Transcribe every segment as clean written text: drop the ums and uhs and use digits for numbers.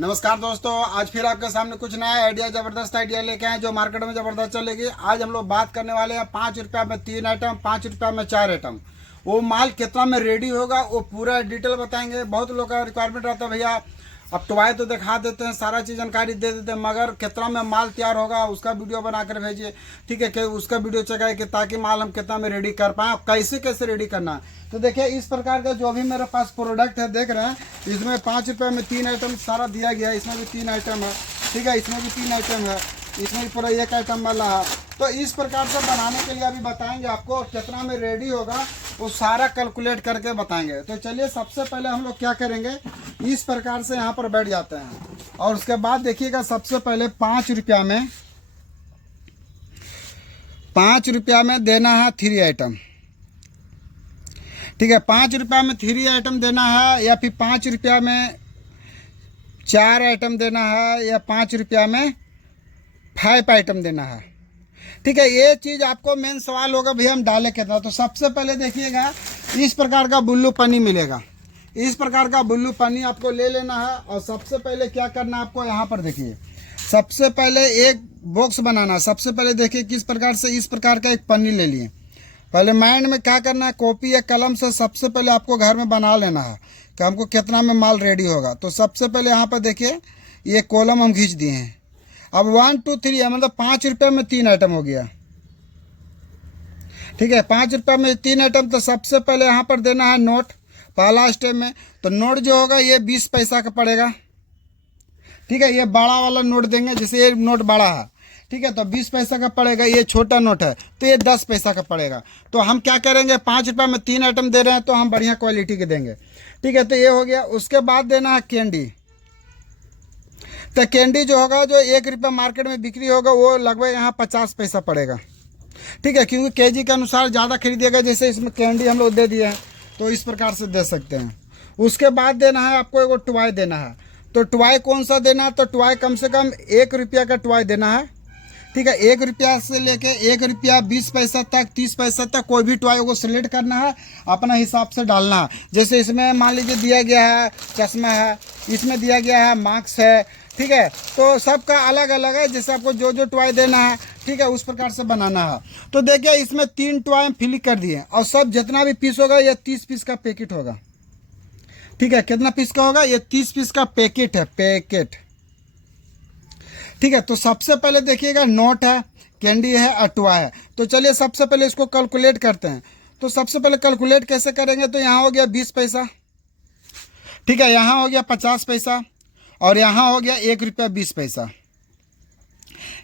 नमस्कार दोस्तों, आज फिर आपके सामने कुछ नया आइडिया, जबरदस्त आइडिया लेके आए जो मार्केट में जबरदस्त चलेगी। आज हम लोग बात करने वाले हैं 5 रुपया में 3 आइटम, 5 रुपया में 4 आइटम। वो माल कितना में रेडी होगा वो पूरा डिटेल बताएंगे। बहुत लोग का रिक्वायरमेंट रहता है भैया अब टॉय तो दिखा देते हैं, सारा चीज़ जानकारी दे देते हैं, मगर कितना में माल तैयार होगा उसका वीडियो बनाकर भेजिए। ठीक है, कि उसका वीडियो चाहिए कि ताकि माल हम कितना में रेडी कर पाएँ, कैसे कैसे रेडी करना है। तो देखिए इस प्रकार का जो भी मेरे पास प्रोडक्ट है देख रहे हैं, इसमें 5 रुपये में 3 आइटम सारा दिया गया है। इसमें भी 3 आइटम है, ठीक है, इसमें भी 3 आइटम है, इसमें भी पूरा 1 आइटम वाला है। तो इस प्रकार से बनाने के लिए अभी बताएंगे आपको कितना में रेडी होगा, वो सारा कैलकुलेट करके बताएंगे। तो चलिए सबसे पहले हम लोग क्या करेंगे, इस प्रकार से यहाँ पर बैठ जाते हैं और उसके बाद देखिएगा सबसे पहले 5 रुपया में 5 रुपया में देना है 3 आइटम। ठीक है, 5 रुपया में 3 आइटम देना है, या फिर 5 रुपया में 4 आइटम देना है, या 5 रुपया में 5 आइटम देना है। ठीक है, ये चीज़ आपको मेन सवाल होगा भैया हम डाले कितना। तो सबसे पहले देखिएगा इस प्रकार का बुल्लू पन्नी मिलेगा, इस प्रकार का बुल्लू पन्नी आपको ले लेना है। और सबसे पहले क्या करना है आपको, यहाँ पर देखिए सबसे पहले एक बॉक्स बनाना है। सबसे पहले देखिए किस प्रकार से, इस प्रकार का एक पन्नी ले लिए। पहले माइंड में क्या करना है, कॉपी या कलम से सबसे पहले आपको घर में बना लेना है कि हमको कितना में माल रेडी होगा। तो सबसे पहले यहाँ पर देखिए ये कॉलम हम खींच दिए हैं। अब 1 2 3 मतलब 5 रुपये में 3 आइटम हो गया। ठीक है, 5 रुपये में 3 आइटम। तो सबसे पहले यहाँ पर देना है नोट, पहला स्टेप में। तो नोट जो होगा ये 20 पैसा का पड़ेगा। ठीक है, ये बड़ा वाला नोट देंगे, जैसे ये नोट बड़ा है, ठीक है, तो 20 पैसा का पड़ेगा। ये छोटा नोट है तो ये 10 पैसा का पड़ेगा। तो हम क्या करेंगे, 5 रुपये में 3 आइटम दे रहे हैं तो हम बढ़िया क्वालिटी के देंगे। ठीक है, तो ये हो गया। उसके बाद देना है कैंडी। तो कैंडी जो होगा, जो 1 रुपया मार्केट में बिक्री होगा, वो लगभग यहाँ 50 पैसा पड़ेगा। ठीक है, क्योंकि केजी के अनुसार ज़्यादा खरीदिएगा। जैसे इसमें कैंडी हम लोग दे दिए हैं तो इस प्रकार से दे सकते हैं। उसके बाद देना है आपको एगो टॉय देना है। तो टॉय कौन सा देना है, तो टॉय कम से कम 1 रुपया का टॉय देना है। ठीक है, 1 रुपया से लेके 1 रुपया 20 पैसा तक, 30 पैसा तक कोई भी टॉय को सिलेक्ट करना है, अपना हिसाब से डालना है। जैसे इसमें मान लीजिए दिया गया है चश्मा है, इसमें दिया गया है मास्क है। ठीक है, तो सबका अलग अलग है, जैसे आपको जो जो टॉय देना है, ठीक है, उस प्रकार से बनाना है। तो देखिए इसमें 3 टॉय हम फिल कर दिए और सब जितना भी पीस होगा ये 30 पीस का पैकेट होगा। ठीक है, कितना पीस का होगा, ये 30 पीस का पैकेट है, पैकेट। ठीक है, तो सबसे पहले देखिएगा नोट है, कैंडी है और टॉय है। तो चलिए सबसे पहले इसको कैलकुलेट करते हैं। तो सबसे पहले कैलकुलेट कैसे करेंगे, तो यहाँ हो गया 20 पैसा, ठीक है, यहाँ हो गया 50 पैसा और यहाँ हो गया 1 रुपया 20 पैसा।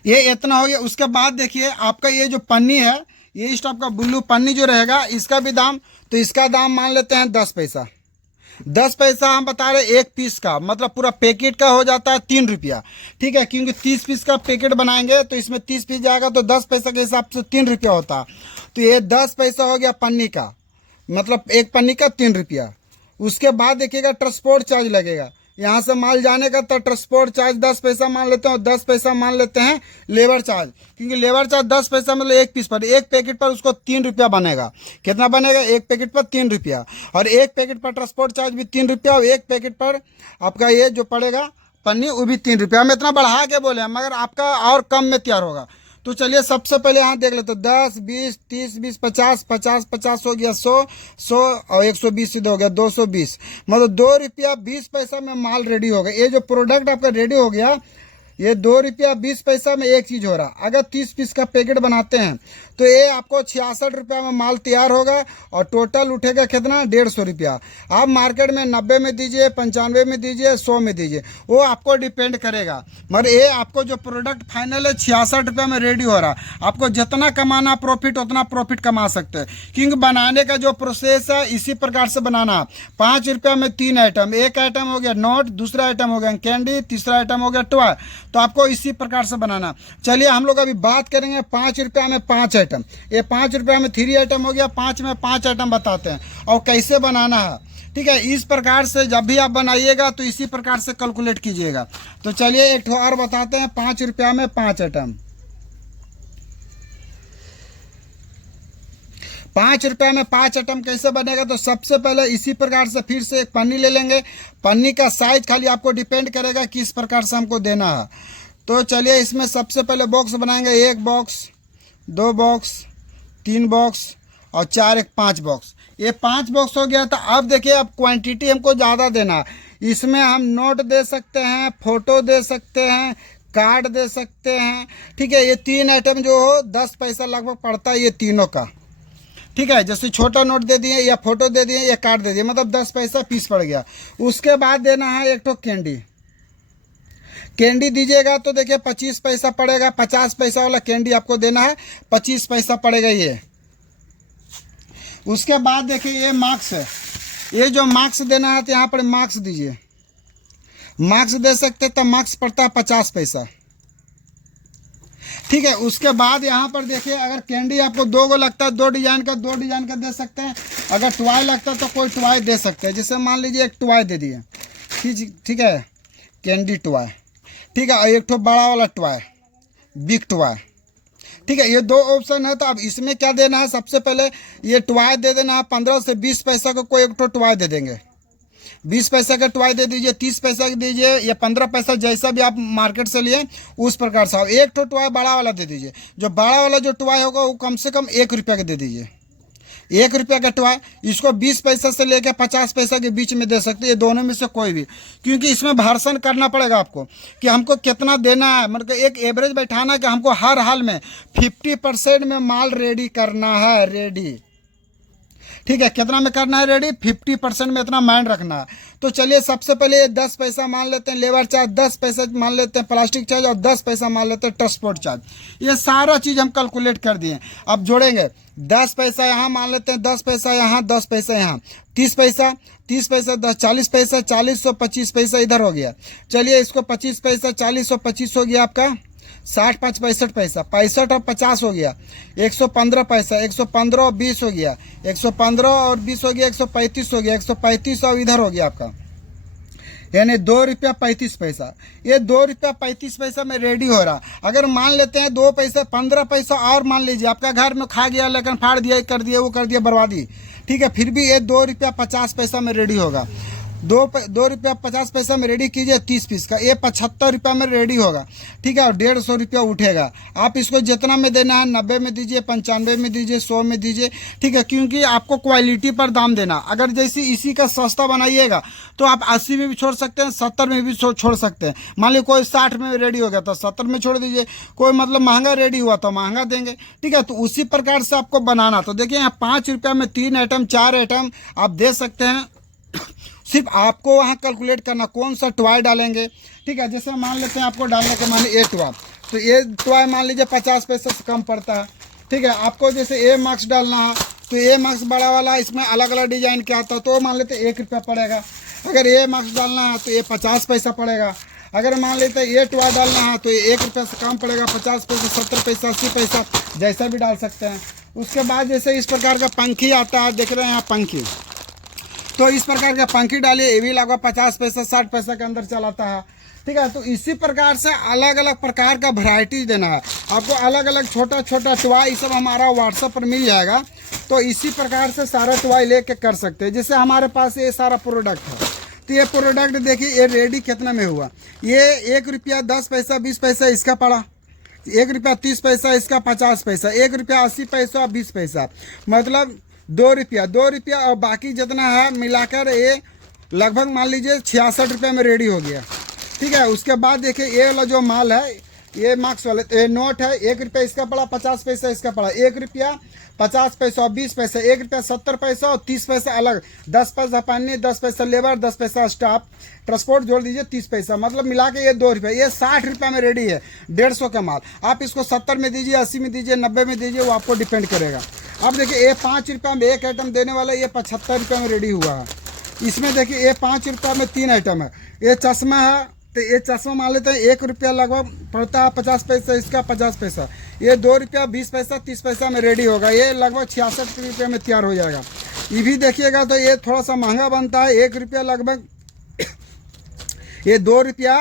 ये इतना हो गया। उसके बाद देखिए आपका ये जो पन्नी है, ये इस टाइप का बुल्लू पन्नी जो रहेगा, इसका भी दाम, तो इसका दाम मान लेते हैं 10 पैसा। 10 पैसा हम बता रहे 1 पीस का, मतलब पूरा पैकेट का हो जाता है 3 रुपया। ठीक है, क्योंकि 30 पीस का पैकेट बनाएंगे तो इसमें 30 पीस जाएगा तो 10 पैसा के हिसाब से 3 रुपया होता। तो ये 10 पैसा हो गया पन्नी का, मतलब एक पन्नी का 3 रुपया। उसके बाद देखिएगा ट्रांसपोर्ट चार्ज लगेगा, यहाँ से माल जाने का, तो ट्रांसपोर्ट चार्ज 10 पैसा मान लेते हैं और 10 पैसा मान लेते हैं लेबर चार्ज, क्योंकि लेबर चार्ज 10 पैसा मतलब 1 पीस पर, 1 पैकेट पर उसको 3 रुपया बनेगा। कितना बनेगा, 1 पैकेट पर 3 रुपया, और 1 पैकेट पर ट्रांसपोर्ट चार्ज भी 3 रुपया, और 1 पैकेट पर आपका ये जो पड़ेगा पन्नी वो भी 3 रुपया। हम इतना बढ़ा के बोले हैं, मगर आपका और कम में तैयार होगा। तो चलिए सबसे पहले यहाँ देख लेते, 10 20 30 20 50 50 50 हो गया 100 100 और 120 सीधे हो गया 220, मतलब 2 रुपया 20 पैसा में माल रेडी होगा। ये जो प्रोडक्ट आपका रेडी हो गया, ये 2 रुपया 20 पैसा में एक चीज़ हो रहा। अगर 30 पीस का पैकेट बनाते हैं तो ये आपको 66 रुपया में माल तैयार होगा और टोटल उठेगा कितना, 150 रुपया। आप मार्केट में 90 में दीजिए, 95 में दीजिए, 100 में दीजिए, वो आपको डिपेंड करेगा। मगर ये आपको जो प्रोडक्ट फाइनल है 66 रुपये में रेडी हो रहा। आपको जितना कमाना प्रॉफिट उतना प्रॉफिट कमा सकते हैं, क्योंकि बनाने का जो प्रोसेस है इसी प्रकार से बनाना। 5 रुपये में 3 आइटम, एक आइटम हो गया नोट, दूसरा आइटम हो गया कैंडी, तीसरा आइटम हो गया टॉय। तो आपको इसी प्रकार से बनाना। चलिए हम लोग अभी बात करेंगे 5 रुपया में 5 आइटम। ये 5 रुपया में 3 आइटम हो गया, 5 में 5 आइटम बताते हैं और कैसे बनाना है। ठीक है, इस प्रकार से जब भी आप बनाइएगा तो इसी प्रकार से कैलकुलेट कीजिएगा। तो चलिए एक और बताते हैं, 5 रुपया में 5 आइटम। ₹5 में 5 आइटम कैसे बनेगा? तो सबसे पहले इसी प्रकार से फिर से एक पन्नी ले लेंगे। पन्नी का साइज खाली आपको डिपेंड करेगा किस प्रकार से हमको देना है। तो चलिए इसमें सबसे पहले बॉक्स बनाएंगे। 1 बॉक्स, 2 बॉक्स, 3 बॉक्स और 4 एक 5 बॉक्स। ये 5 बॉक्स हो गया। तो अब देखिए, अब क्वांटिटी हमको ज़्यादा देना है। इसमें हम नोट दे सकते हैं, फोटो दे सकते हैं, कार्ड दे सकते हैं। ठीक है, ये 3 आइटम जो हो 10 पैसा लगभग पड़ता है ये तीनों का। ठीक है, जैसे छोटा नोट दे दिए या फोटो दे दिए या कार्ड दे दिए, मतलब 10 पैसा पीस पड़ गया। उसके बाद देना है एक तो कैंडी। कैंडी दीजिएगा तो देखिए 25 पैसा पड़ेगा। 50 पैसा वाला कैंडी आपको देना है, 25 पैसा पड़ेगा ये। उसके बाद देखिए ये मार्क्स है। ये जो मार्क्स देना है तो यहाँ पर मार्क्स दीजिए। मार्क्स दे सकते तो मार्क्स पड़ता है 50 पैसा। ठीक है, उसके बाद यहाँ पर देखिए, अगर कैंडी आपको 2 गो लगता है, 2 डिजाइन का, 2 डिजाइन का दे सकते हैं। अगर टॉय लगता है तो कोई टॉय दे सकते हैं। जैसे मान लीजिए एक टॉय दे दिए। ठीक है, कैंडी टॉय। ठीक है, और एक तो बड़ा वाला टॉय, बिग टॉय। ठीक है, ये 2 ऑप्शन है। तो अब इसमें क्या देना है? सबसे पहले ये टॉय दे देना है। 15 से 20 पैसा का कोई एक तो टॉय दे देंगे। 20 पैसा का टॉय दे दीजिए, 30 पैसा का दीजिए या 15 पैसा, जैसा भी आप मार्केट से लिए उस प्रकार से। एक तो टॉय बड़ा वाला दे दीजिए। जो बड़ा वाला जो टॉय होगा वो कम से कम ₹1 का दे दीजिए। ₹1 का टॉय, इसको 20 पैसा से लेकर 50 पैसा के बीच में दे सकते हैं। ये दोनों में से कोई भी, क्योंकि इसमें भाषण करना पड़ेगा आपको कि हमको कितना देना है। मतलब एक एवरेज बैठाना है कि हमको हर हाल में 50% में माल रेडी करना है। रेडी, ठीक है, कितना में करना है रेडी? 50% में इतना माइंड रखना है। तो चलिए सबसे पहले ये 10 पैसा मान लेते हैं लेबर चार्ज, 10 पैसा मान लेते हैं प्लास्टिक चार्ज और 10 पैसा मान लेते हैं ट्रांसपोर्ट चार्ज। ये सारा चीज़ हम कैलकुलेट कर दिए। अब जोड़ेंगे, 10 पैसा यहाँ मान लेते हैं, 10 पैसा यहाँ, 10 पैसा यहाँ, 30 पैसा, 30 पैसा 10, 40 पैसा, 40 और 25 पैसा इधर हो गया। चलिए इसको 25 पैसा, 40 और 25 हो गया आपका 60, 5, 65 पैसा, 65 और 50 हो गया 115 पैसा, 115 और 20 हो गया 115 और 20 हो गया 135 हो गया 135 और इधर हो गया आपका, यानी ₹2.35। ये ₹2.35 में रेडी हो रहा। अगर मान लेते हैं 2 पैसा 15 पैसा और मान लीजिए आपका घर में खा गया, लेकिन फाड़ दिया, कर दिया, वो कर दिया, बर्बादी। ठीक है, फिर भी ये ₹2.50 में रेडी होगा। ₹2.50 में रेडी कीजिए 30 पीस का, ये ₹75 में रेडी होगा। ठीक है, और ₹150 उठेगा। आप इसको जितना में देना है 90 में दीजिए, 95 में दीजिए, 100 में दीजिए। ठीक है, क्योंकि आपको क्वालिटी पर दाम देना। अगर जैसे इसी का सस्ता बनाइएगा तो आप 80 में भी छोड़ सकते हैं, 70 में भी छोड़ सकते हैं। मान लीजिए कोई 60 में रेडी हो गया तो 70 में छोड़ दीजिए। कोई मतलब महंगा रेडी हुआ तो महंगा देंगे। ठीक है, तो उसी प्रकार से आपको बनाना। तो देखिए यहाँ ₹5 में 3 आइटम, 4 आइटम आप दे सकते हैं। सिर्फ आपको वहाँ कैलकुलेट करना कौन सा टॉय डालेंगे। ठीक है, जैसे मान लेते हैं आपको डालने के मान लीजिए टॉय, तो ये टॉय मान लीजिए 50 पैसे से कम पड़ता है। ठीक है, आपको जैसे ए मार्क्स डालना है तो ए मार्क्स बड़ा वाला, इसमें अलग अलग डिजाइन क्या आता है, तो मान लेते हैं ₹1 पड़ेगा। अगर ए मार्क्स डालना है तो ये 50 पैसा पड़ेगा। अगर मान लेते हैं ये टॉय डालना है तो ये ₹1 से कम पड़ेगा, 50 पैसा, 70 पैसा, 80 पैसा, जैसा भी डाल सकते हैं। उसके बाद जैसे इस प्रकार का पंखी आता है, देख रहे हैं यहाँ पंखी, तो इस प्रकार का पंखी डालिए, ये भी लगभग 50 पैसा, 60 पैसा के अंदर चलाता है। ठीक है, तो इसी प्रकार से अलग अलग प्रकार का वैरायटी देना है आपको। अलग अलग छोटा छोटा टॉय, ये सब हमारा व्हाट्सएप पर मिल जाएगा। तो इसी प्रकार से सारा टॉय लेके कर सकते हैं। जैसे हमारे पास ये सारा प्रोडक्ट है, तो ये प्रोडक्ट देखिए ये रेडी कितना में हुआ। ये ₹1 10 पैसा 20 पैसा इसका पड़ा, ₹1 30 पैसा इसका, 50 पैसा, ₹1 80 पैसा और 20 पैसा, मतलब ₹2 और बाकी जितना है मिलाकर ये लगभग मान लीजिए ₹66 में रेडी हो गया। ठीक है, उसके बाद देखिए ये वाला जो माल है, ये मार्क्स वाले ये नोट है, ₹1 इसका पड़ा, 50 पैसा इसका पड़ा, ₹1 50 पैसा और 20 पैसा, ₹1 70 पैसा और 30 पैसा अलग, 10 पैसा पानी, 10 पैसा लेबर, 10 पैसा स्टाफ, ट्रांसपोर्ट जोड़ दीजिए 30 पैसा, मतलब मिला के ये ₹2। ये ₹60 में रेडी है 150 का माल। आप इसको 70 में दीजिए, 80 में दीजिए, 90 में दीजिए, वो आपको डिपेंड करेगा। अब देखिए ये ₹5 में एक आइटम देने वाला, ये ₹75 में रेडी हुआ है। इसमें देखिए ये ₹5 में 3 आइटम है। ये चश्मा है, तो ये चश्मा मान लेते हैं ₹1 लगभग पड़ता है, 50 पैसा इसका, 50 पैसा, ये ₹2 20 पैसा 30 पैसा में रेडी होगा। ये लगभग ₹66 में तैयार हो जाएगा। ये भी देखिएगा तो ये थोड़ा सा महंगा बनता है, ₹1 लगभग, ये ₹2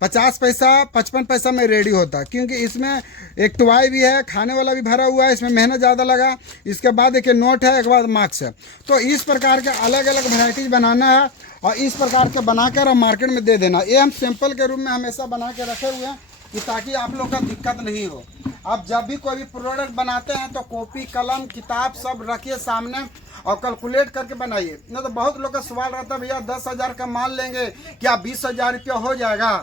50 पैसा 55 पैसा में रेडी होता है, क्योंकि इसमें एक टॉय भी है, खाने वाला भी भरा हुआ है, इसमें मेहनत ज़्यादा लगा। इसके बाद एक नोट है, एक बाद मार्क्स है। तो इस प्रकार के अलग अलग वैरायटीज बनाना है और इस प्रकार के बनाकर और मार्केट में दे देना। ये हम सैंपल के रूप में हमेशा बना के रखे हुए हैं कि ताकि आप लोग का दिक्कत नहीं हो। आप जब भी कोई भी प्रोडक्ट बनाते हैं तो कॉपी कलम किताब सब रखिए सामने और कैलकुलेट करके बनाइए। नहीं तो बहुत लोग का सवाल रहता है, भैया 10,000 का माल लेंगे क्या 20,000 रुपया हो जाएगा?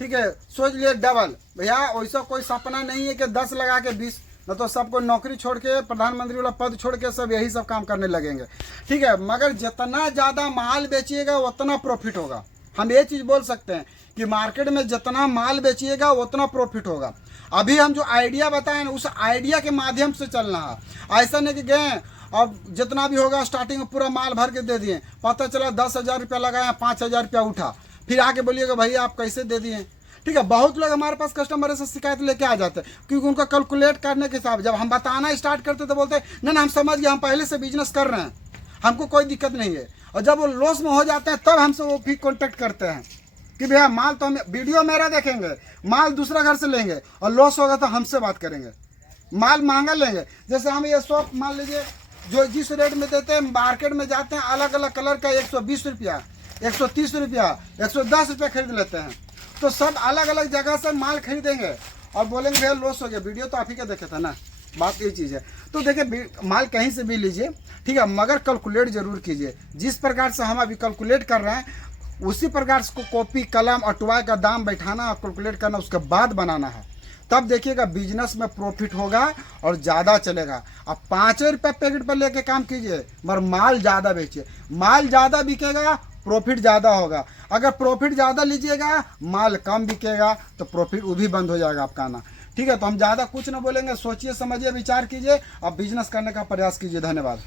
ठीक है, सोच लिए डबल। भैया वैसा कोई सपना नहीं है कि 10 लगा के 20, न तो सबको नौकरी छोड़ के प्रधानमंत्री वाला पद छोड़ के सब यही सब काम करने लगेंगे। ठीक है, मगर जितना ज़्यादा माल बेचिएगा उतना प्रॉफिट होगा। हम ये चीज़ बोल सकते हैं कि मार्केट में जितना माल बेचिएगा उतना प्रॉफिट होगा। अभी हम जो आइडिया बताए ना, उस आइडिया के माध्यम से चलना है। ऐसा नहीं कि गए अब जितना भी होगा स्टार्टिंग में पूरा माल भर के दे दिए, पता चला 10,000 रुपया लगाया, 5,000 रुपया उठा, फिर आके बोलिएगा भैया आप कैसे दे दिए। ठीक है, बहुत लोग हमारे पास कस्टमर से शिकायत लेके आ जाते हैं, क्योंकि उनका कैलकुलेट करने के हिसाब, जब हम बताना स्टार्ट करते तो बोलते हैं ना हम समझ गए, हम पहले से बिजनेस कर रहे हैं, हमको कोई दिक्कत नहीं है। और जब वो लॉस में हो जाते हैं तब हमसे वो फिर कॉन्टेक्ट करते हैं कि भैया माल तो हम वीडियो मेरा देखेंगे, माल दूसरा घर से लेंगे और लॉस होगा तो हमसे बात करेंगे, माल महंगा लेंगे। जैसे हम ये सोप मान लीजिए जो जिस रेट में देते हैं, मार्केट में जाते हैं अलग अलग कलर का 120 रुपया, 130 रुपया, 110 रुपया खरीद लेते हैं। तो सब अलग अलग जगह से माल खरीदेंगे और बोलेंगे भैया लॉस हो गया, वीडियो तो आप ही का देखे था ना। बात ये चीज़ है। तो देखिए माल कहीं से भी लीजिए, ठीक है, मगर कैलकुलेट जरूर कीजिए। जिस प्रकार से हम अभी कैलकुलेट कर रहे हैं उसी प्रकार से कॉपी कलम और टॉय का दाम बैठाना और कैलकुलेट करना, उसके बाद बनाना है। तब देखिएगा बिजनेस में प्रॉफिट होगा और ज़्यादा चलेगा। आप 5 रुपये पैकेट पर लेके काम कीजिए मगर माल ज़्यादा बेचिए, माल ज़्यादा बिकेगा, प्रॉफिट ज़्यादा होगा। अगर प्रॉफिट ज़्यादा लीजिएगा, माल कम बिकेगा तो प्रॉफिट वो भी बंद हो जाएगा आपका आना। ठीक है, तो हम ज़्यादा कुछ ना बोलेंगे, सोचिए समझिए विचार कीजिए और बिजनेस करने का प्रयास कीजिए। धन्यवाद।